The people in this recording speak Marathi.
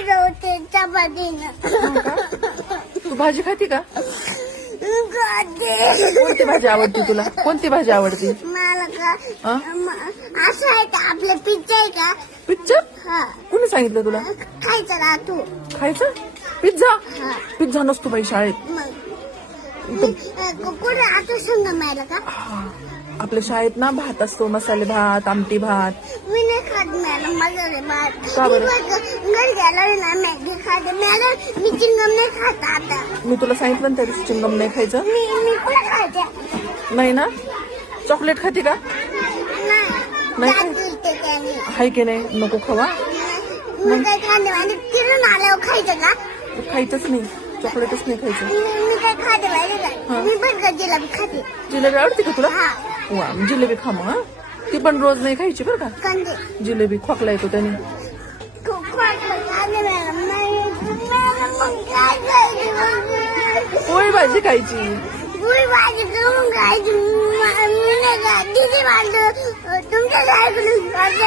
होते चपातीनं. तू भाजी खाती का? खाते. कोणती भाजी आवडते तुला? कोणती भाजी आवडते? मला का हा? असं आहे का आपलं पिझ्झा आहे का? पिक्चर? हा कोणी सांगितलं तुला खायचं ना तू. खायचं? पिझ्झा? हा पिझ्झा नसतो बाई शाळेत. मग कुठे आता संग मिळालं का? आपल्या शाळेत ना भात असतो, मसाले भात, आमटी भात. मी नाही खात मॅडम मसाले भात. का बरं? घरी गेल्यावर ना मॅगी खाते मॅडम. मी चिंगम नाही खात आता. मी तुला सांगितलं ना त्या दिवशी चिंगम नाही खायचं. मी कुठे खायचे? नाही ना? चॉकलेट खाते का? नाही दात का? दुखते त्याने. हाय की नाही? नको खावा. मी काय खाते आणि फिरून आल्यावर खायचं का? खायचंच नाही, चॉकलेटच नाही खायचं. मी काय खाते माहिती हा. का? मी पण जिलेबी खाते. जिलेबी आवडते का तुला? हा वा, जिलेबी खा मग. हं? ती पण रोज नाही खायची बरं का. कंदे जिलेबी खोकला येतो त्याने. पोळी भाजी खायची. पुरी भाजी करून खायची. मी नाही का? तिची भाजी तुमच्या